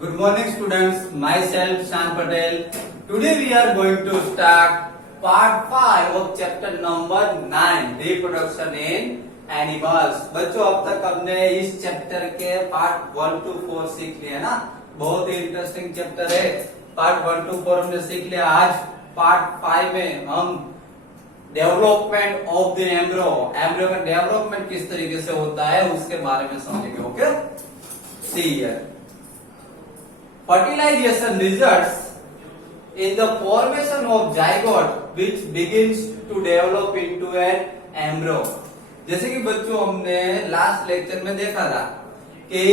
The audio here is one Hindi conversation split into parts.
Good morning students, myself Shan Patel. Today we are going to start part 5 of chapter number 9 reproduction in animals. बच्चों अब तक हमने इस चैप्टर के पार्ट 1 to 4 सीख लिए ना, बहुत ही इंटरेस्टिंग चैप्टर है। पार्ट 1 to 4 हमने सीख लिया। आज पार्ट 5 में हम डेवलपमेंट ऑफ द एम्ब्रो, एम्ब्रो का डेवलपमेंट किस तरीके से होता है उसके बारे में समझेंगे। Okay, see here. Fertilization results in the formation of zygote which begins to develop into an embryo। जैसे कि बच्चों हमने लास्ट लेक्चर में देखा था कि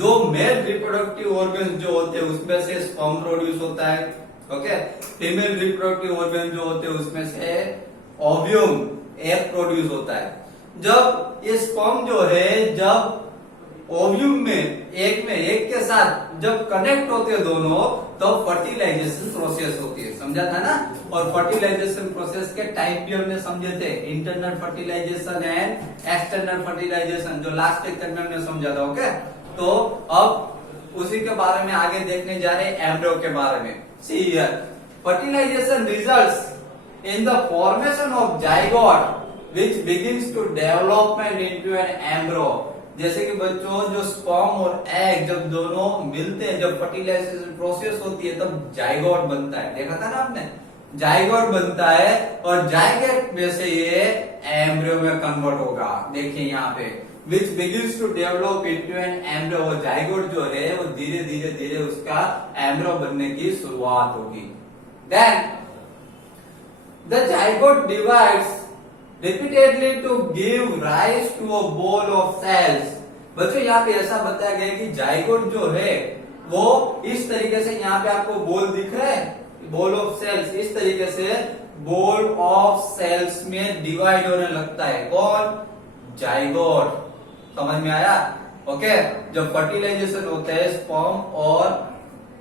जो मेल रिप्रोडक्टिव ऑर्गन जो होते हैं उसमें से स्पर्म प्रोड्यूस होता है। ओके, फीमेल रिप्रोडक्टिव ऑर्गन जो होते हैं उसमें से ओव्यूम एग प्रोड्यूस होता है। जब ये स्पर्म जो है जब ओव्यूम में एक के साथ जब कनेक्ट होते हैं दोनों तो फर्टिलाइजेशन प्रोसेस होती है, समझा था ना। और फर्टिलाइजेशन प्रोसेस के टाइप भी हमने समझे थे, internal fertilization and external fertilization, जो लास्ट लेक्चर में हमने समझा था। ओके, तो अब उसी के बारे में आगे देखने जा रहे हैं, एम्ब्रो के बारे में। See here, fertilization results in the formation of zygote which begins to development into an embryo. जैसे कि बच्चों जो स्पर्म और एग जब दोनों मिलते हैं, जब फर्टिलाइजेशन प्रोसेस होती है तब जाइगोट बनता है। देखा था ना आपने, जाइगोट बनता है और जाइगोट में से ये एम्ब्रियो में कन्वर्ट होगा। देखिए यहाँ पे which begins to develop into an embryo. वो जाइगोट जो है वो धीरे धीरे धीरे उसका एम्ब्रियो बनने की शुरुआत होगी। Then the zygote divides repeatedly to give rise to a ball of cells। बच्चों यहाँ पे ऐसा बताया गया कि जाइगोट जो है वो इस तरीके से, यहाँ पे आपको बॉल दिख रहा है, बॉल ऑफ सेल्स, इस तरीके से बॉल ऑफ सेल्स में डिवाइड होने लगता है। कौन? जाइगोट। समझ में आया? ओके, जब फर्टिलाइजेशन होता है स्पर्म और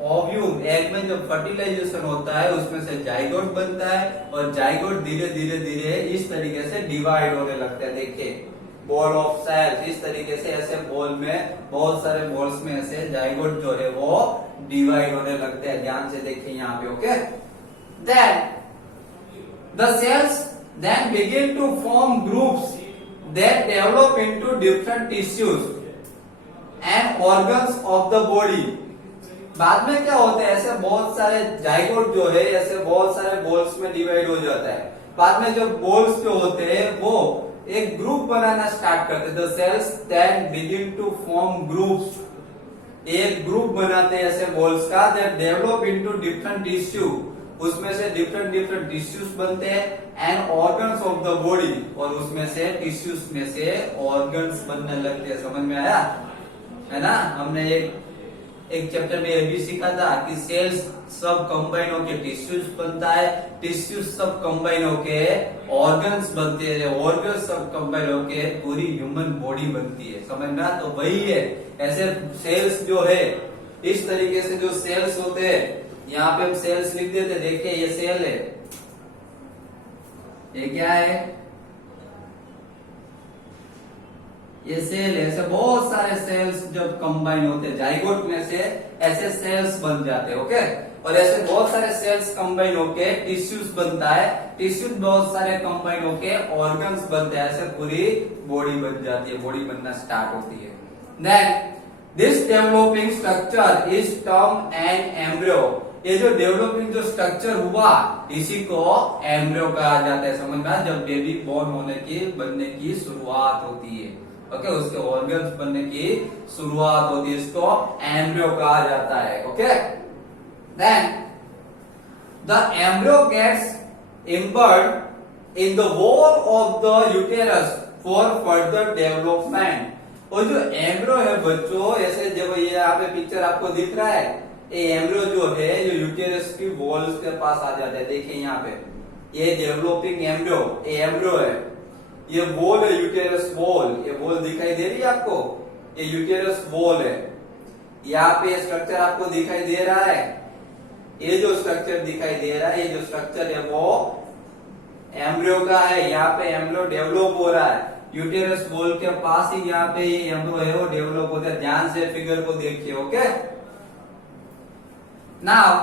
ओव्यूम एग में जब फर्टिलाइजेशन होता है उसमें से जाइगोट बनता है और जाइगोट धीरे धीरे धीरे इस तरीके से डिवाइड होने लगता है। देखिए बॉल ऑफ सेल्स, इस तरीके से ऐसे बॉल में, बहुत सारे बॉल्स में ऐसे जाइगोट जो है वो डिवाइड होने लगते हैं। ध्यान से देखिए यहाँ पे। Okay, then the cells then begin to form groups that develop into different tissues and organs of the body. बाद में क्या होता है, ऐसे बहुत सारे जाइगोट जो है ऐसे बहुत सारे बॉल्स में डिवाइड हो जाता है। बाद में जो बॉल्स जो होते हैं वो एक ग्रुप बनाना स्टार्ट करते हैं। The cells then begin to form groups, एक ग्रुप बनाते हैं ऐसे बॉल्स का, that develop into different tissue, उसमें से डिफरेंट डिफरेंट टिश्यूज बनते हैं, and organs of the body, और उसमें से टिश्यूज में से ऑर्गन्स बनने लगते हैं। समझ में आया है ना। हमने एक चैप्टर में ये भी सीखा था कि सेल्स सब कंबाइन होके टिश्यूज बनता है, टिश्यूज सब कंबाइन होके ऑर्गन्स बनते हैं, ऑर्गन्स सब कंबाइन होके पूरी ह्यूमन बॉडी बनती है। समझ में? तो वही है, ऐसे सेल्स जो है इस तरीके से जो सेल्स होते हैं, यहाँ पे हम सेल्स लिख देते। देखिए ये सेल है, ये क्या है, ये सेल है। ऐसे बहुत सारे सेल्स जब कंबाइन होते हैं जाइगोट में से ऐसे सेल्स बन जाते हैं। ओके, और ऐसे बहुत सारे सेल्स कंबाइन होके टिश्यूज बनता है, टिश्यूज बहुत सारे कंबाइन होके ऑर्गन्स बनते हैं, ऐसे पूरी बॉडी बन जाती है, बॉडी बनना स्टार्ट होती है। Then this developing structure is term an embryo. ये जो डेवलपिंग जो स्ट्रक्चर हुआ इसी को एम्ब्रियो कहा जाता है। समझ में? जब बेबी बोर्न होने की बनने की शुरुआत होती है, ओके, उसके ऑर्गन्स बनने की शुरुआत होती है, इसको एम्ब्रियो कहा जाता है। Okay, then the embryo gets embedded in the wall of the uterus for further development. और जो एम्ब्रियो है बच्चों, ऐसे जब ये यहाँ पे पिक्चर आपको दिख रहा है, ये एम्ब्रियो जो है जो यूटेरस की वॉल्स के पास आ जाता है। देखिए यहाँ पे ये डेवलपिंग एम्ब्रियो, ये एम्ब्रियो है, ये वॉल है यूटेरस वॉल, ये वॉल दिखाई दे रही है आपको, ये यूटेरस वॉल है। यहाँ पे स्ट्रक्चर आपको दिखाई दे रहा है, ये जो स्ट्रक्चर दिखाई दे रहा है, ये जो स्ट्रक्चर है वो एम्ब्रियो का है। यहाँ पे एम्ब्रियो डेवलप हो रहा है, यूटेरस वॉल के पास ही यहाँ पे ये एम्ब्रो है वो डेवलप होता है। ध्यान से फिगर को देखिए। Okay, now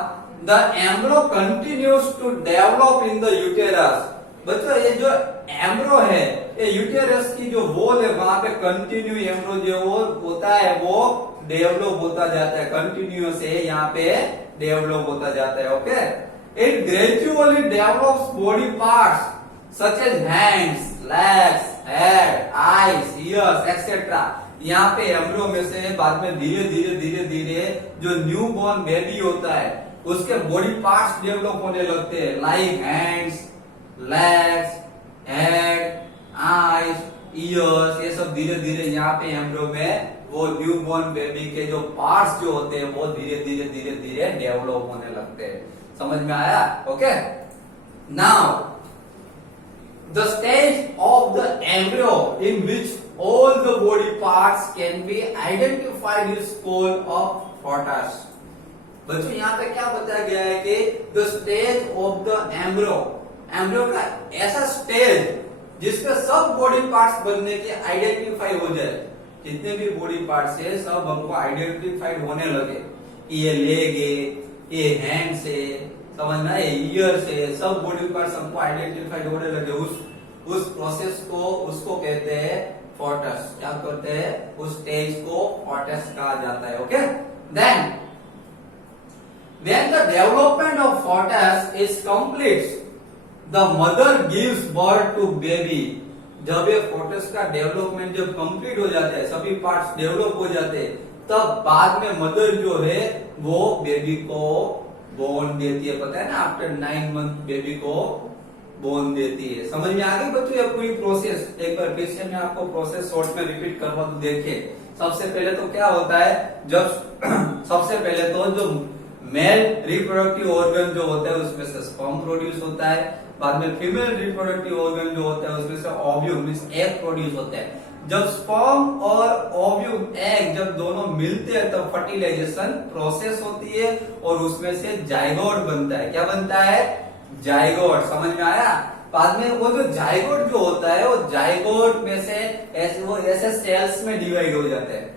the embryo continues to develop in the uterus. बच्चों ये जो एम्ब्रो है ये यूटेरस की जो वॉल है वहां पे कंटिन्यू एम्ब्रो जो होता है वो डेवलप होता जाता है, कंटिन्यूअस है यहाँ पे डेवलप होता जाता है। Okay, it gradually develops body parts such as hands, legs, head, eyes, ears etcetera. यहाँ पे एम्ब्रो में से बाद में धीरे धीरे जो न्यू बॉर्न बेबी होता है उसके बॉडी पार्ट्स डेवलप होने लगते हैं, like hands, legs, head, eyes, years. ये सब धीरे धीरे यहाँ पे एम्ब्रो में वो न्यू बॉर्न बेबी के जो पार्ट्स जो होते हैं वो धीरे धीरे डेवलप होने लगते हैं। समझ में आया? Okay, now the stage of the एम्ब्रो in which all the body parts can be identified is called of fetus। बच्चों यहाँ पे क्या बताया गया है कि the stage of the embryo, एम्ब्रो का ऐसा स्टेज जिसपे सब बॉडी पार्ट्स बनने के आइडेंटिफाई हो जाए। जितने भी बॉडी पार्ट्स है सब हमको आइडेंटिफाइड होने लगे कि ये लेग है, ये हैंड्स है, समझ में आए, ईयर्स है, सब बॉडी पार्ट्स हमको आइडेंटिफाइड होने लगे। उस प्रोसेस को उसको कहते हैं फोटस। क्या कहते हैं? उस स्टेज को फोटस कहा जाता है। Okay, then when the development of fetus is complete, the mother gives birth to baby। जब ये फोटस का डेवलपमेंट जब कंप्लीट हो जाता है, सभी पार्ट्स डेवलप हो जाते हैं, तब बाद में मदर जो है वो बेबी को बोर्न देती है। पता है ना, आफ्टर 9 मंथ बेबी को बोन देती है। समझ में आ गई बच्चों ये पूरी प्रोसेस? एक बार फिर से मैं आपको प्रोसेस शॉर्ट में रिपीट करवा दूं। देखिए, सबसे पहले तो क्या होता है, जब सबसे पहले तो जो मेल रिप्रोडक्टिव ऑर्गन जो होता है उसमें से स्पर्म प्रोड्यूस होता है। बाद में फीमेल रिप्रोडक्टिव ऑर्गन जो होता है उसमें से ओव्यूम मींस एग प्रोड्यूस होता है। जब स्पर्म और ओव्यूम एग जब दोनों मिलते हैं तब फर्टिलाइजेशन प्रोसेस होती है और उसमें से जाइगोट बनता है। क्या बनता है? जाइगोट। समझ में आया? बाद में वो जो जाइगोट जो होता है वो जाइगोट में से ऐसे सेल्स में डिवाइड हो जाता है।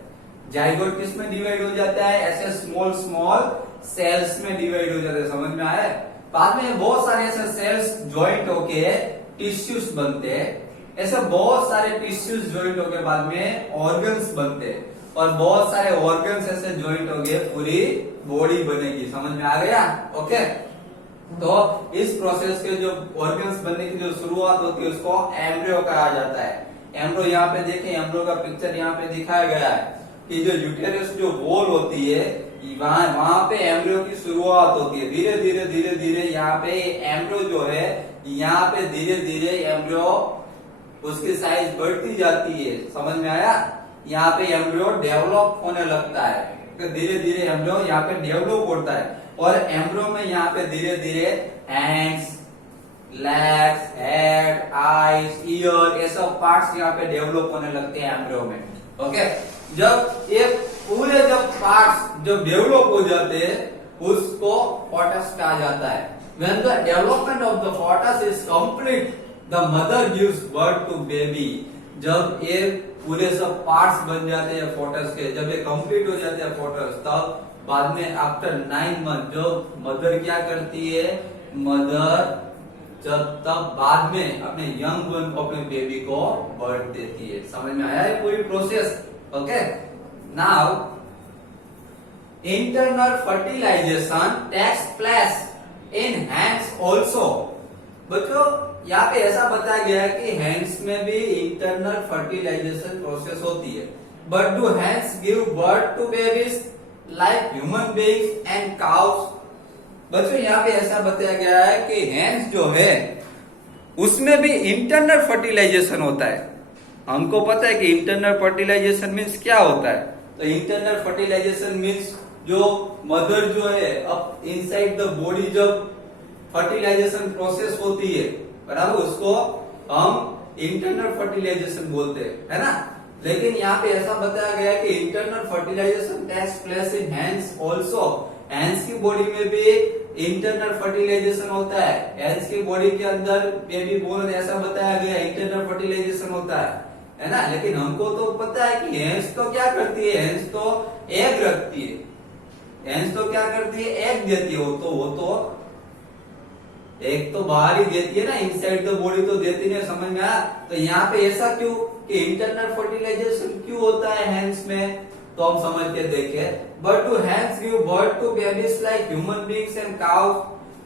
जाइगोट किस में डिवाइड हो जाता है? ऐसे स्मॉल स्मॉल सेल्स में डिवाइड हो जाता है। समझ में आया? बाद में बहुत सारे ऐसे सेल्स ज्वाइंट होके टिश्यूज बनते हैं। ऐसे बहुत सारे टिश्यूज ज्वाइंट होके बाद में ऑर्गन्स बनते हैं और बहुत सारे ऑर्गन्स ऐसे ज्वाइंट होके पूरी बॉडी बनेगी। समझ में आ गया? ओके, तो इस प्रोसेस के जो ऑर्गन्स बनने की जो शुरुआत होती है उसको एम्ब्रियो कहा जाता है। एम्ब्रो यहाँ पे देखें, एम्ब्रो का पिक्चर यहाँ पे दिखाया गया है कि जो यूटेरस जो वॉल होती है वहां पे एम्ब्रियो की शुरुआत होती है। धीरे धीरे यहाँ पे एम्ब्रियो जो है यहाँ पे धीरे एम्ब्रियो उसकी साइज बढ़ती जाती है। समझ में आया? यहाँ पे एम्ब्रियो डेवलप होने लगता है। तो धीरे एम्ब्रियो यहाँ पे डेवलप होता है और एम्ब्रियो में यहाँ पे धीरे hands, legs, head, eyes, year ये सब पार्ट्स यहाँ पे डेवलप होने लगते हैं एम्ब्रियो में। ओके, जब ये पूरे जब पार्ट्स जब डेवलप हो जाते हैं उसको फोटस कहा जाता है। When the development of the fetus is complete, the mother gives birth to baby। जब ये पूरे सब पार्ट्स बन जाते हैं फोटस के, जब ये कंप्लीट हो जाते हैं फोटस, तब बाद में आफ्टर 9 मंथ जो मदर क्या करती है, मदर जब तब बाद में अपने यंग वन को अपने बेबी को बर्थ देती है। समझ में आया ये पूरी process? Okay, now internal fertilization takes place in hens also. बच्चों यहाँ पे ऐसा बताया गया है कि हैंड्स में भी इंटरनल फर्टिलाइजेशन प्रोसेस होती है। But do hens give birth to babies like human beings and cows? बच्चों यहाँ पे ऐसा बताया गया है कि हैंड्स जो है उसमें भी इंटरनल फर्टिलाइजेशन होता है। हमको पता है कि इंटरनल फर्टिलाइजेशन मीन्स क्या होता है। तो इंटरनल फर्टिलाइजेशन मीन्स जो मदर जो है अब इनसाइड द बॉडी जब फर्टिलाइजेशन प्रोसेस होती है, बराबर, उसको हम इंटरनल फर्टिलाइजेशन बोलते हैं, है ना। लेकिन यहाँ पे ऐसा बताया गया है कि internal fertilization takes place in hens also. Hens की बॉडी में भी इंटरनल फर्टिलाइजेशन होता है। हैंड्स की बॉडी के अंदर बेबी बोर्न ऐसा बताया गया इंटरनल फर्टिलाइजेशन होता है। है ना। लेकिन हमको तो पता है कि हेंस तो क्या करती है, हेंस तो एग रखती है, हेंस तो क्या करती है, एग देती है। वो तो एक तो बाहर ही देती है ना, इनसाइड द बॉडी तो देती नहीं, समझ में आया। तो यहाँ पे ऐसा क्यों कि इंटरनल फर्टिलाइजेशन क्यों होता है हेंस में, तो हम समझ के देखे। But do hens give birth to babies like human beings and cow.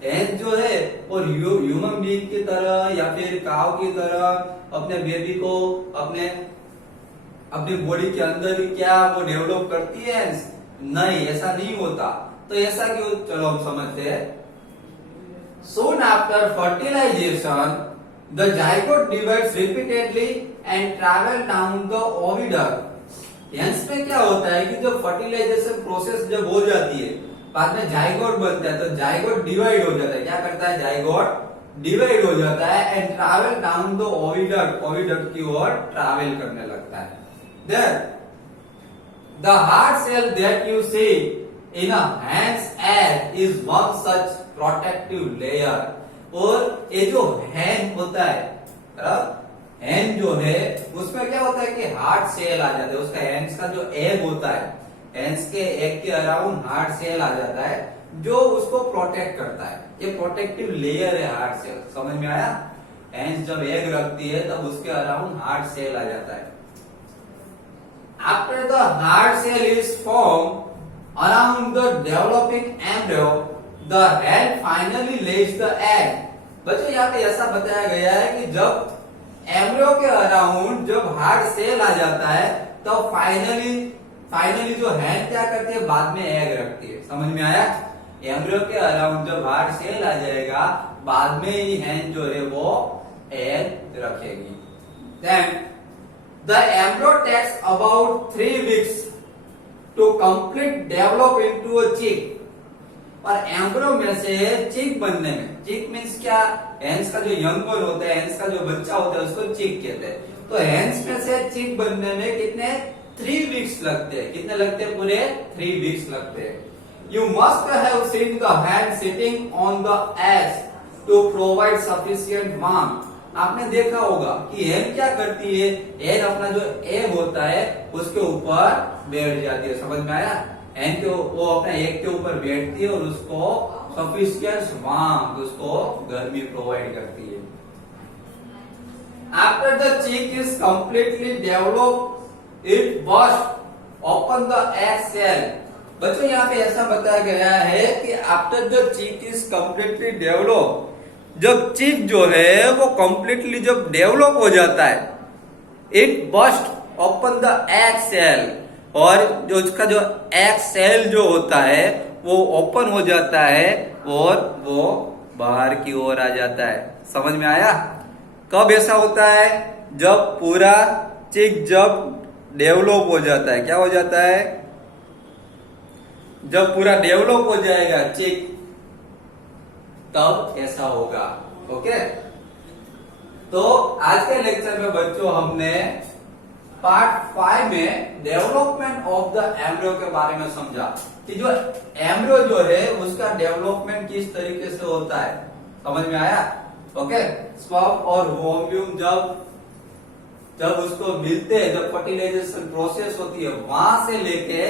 Hens जो है और ह्यूमन बीइंग की तरह या फिर काउ की तरह अपने बेबी को अपनी बॉडी के अंदर ही क्या वो डेवलप करती है हेंस? नहीं, ऐसा नहीं होता। तो ऐसा क्यों, चलो हम समझते हैं। Soon after fertilization, the zygote divides repeatedly and travel down the oviduct. Hence में क्या होता है कि जब फर्टिलाइजेशन प्रोसेस जब हो जाती है, बाद में जाइगोट बनता है, तो जाइगोट डिवाइड हो जाता है। क्या करता है, जाइगोट डिवाइड हो जाता है and travel down the oviduct, oviduct की ओर ट्रैवल करने लगता है। Then the hard shell that you see in a hens egg is one such protective layer. और ये जो हैंड होता है, हैंड जो है उसमें क्या होता है कि हार्ड सेल आ जाता है। उसका हैंड्स का जो एग होता है, हैंड्स के एग के अराउंड हार्ड सेल आ जाता है जो उसको प्रोटेक्ट करता है। ये प्रोटेक्टिव लेयर है हार्ड सेल, समझ में आया। हैंड्स जब एग रखती है तब उसके अराउंड हार्ड सेल आ जाता है। After the hard shell is form around the developing embryo, the hen finally lays the egg. बच्चों यहाँ पे ऐसा बताया गया है कि जब एम्ब्रियो के अराउंड जब हार्ड सेल आ जाता है तो फाइनली जो हैंड क्या करती है, बाद में एग रखती है। समझ में आया। एम्ब्रियो के अराउंड जब हार्ड सेल आ जाएगा, बाद में ही हैंड जो है वो एग रखेगी। Then the embryo takes about 3 weeks to complete develop into a chick. और एम्ब्रियो में से चिक बनने में, चिक मीन्स क्या, हैंस का जो यंग बॉर्न होता है, हैंस का जो बच्चा होता है उसको चिक कहते हैं। तो हैंस में से चिक बनने में कितने 3 वीक्स लगते हैं। कितने लगते हैं, पूरे 3 वीक्स लगते हैं। You must have seen the hen sitting on the egg to provide sufficient warmth. आपने देखा होगा कि हैंड क्या करती है, हैंड अपना जो एग होता है उसके ऊपर बैठ जाती है। समझ में आया। हैंड वो अपने एग के ऊपर बैठती है और उसको सफिशिएंट वार्मथ, उसको गर्मी प्रोवाइड करती है। After the chick is completely develop it burst open the egg shell. बच्चों यहाँ पे ऐसा बताया गया है कि after the chick is completely develop, जब चिक जो है वो कंप्लीटली जब डेवलप हो जाता है, it burst open the egg shell, और जो उसका जो एग सेल जो होता है वो ओपन हो जाता है और वो बाहर की ओर आ जाता है। समझ में आया। कब ऐसा होता है, जब पूरा चिक जब डेवलप हो जाता है। क्या हो जाता है, जब पूरा डेवलप हो जाएगा चिक, तब ऐसा होगा। ओके। तो आज के लेक्चर में बच्चों हमने पार्ट 5 में डेवलपमेंट ऑफ द एम्ब्रियो के बारे में समझा कि जो एम्ब्रियो जो है उसका डेवलपमेंट किस तरीके से होता है। समझ में आया। ओके। स्पर्म और ओव्यूम जब उसको मिलते हैं, जब फर्टिलाइजेशन प्रोसेस होती है, वहां से लेके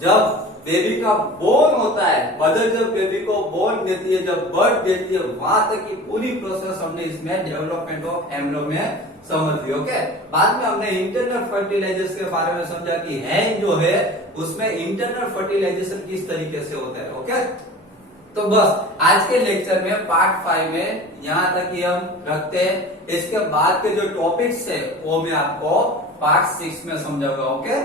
जब बेबी का बोर्न होता है, मदर जब बेबी को बोर्न देती है, जब बर्थ देती है, वहां तक की पूरी प्रोसेस हमने इसमें डेवलपमेंट ऑफ एम्ब्रियो में समझ लिया। ओके। बाद में हमने इंटरनल फर्टिलाइजेशन के बारे में समझा कि हैंड जो है उसमें इंटरनल फर्टिलाइजेशन किस तरीके से होता है। ओके। तो बस आज के लेक्चर में पार्ट 5 में यहां तक ही हम रखते हैं। इसके बाद के जो टॉपिक्स है वो मैं आपको पार्ट 6 में समझाऊंगा। ओके।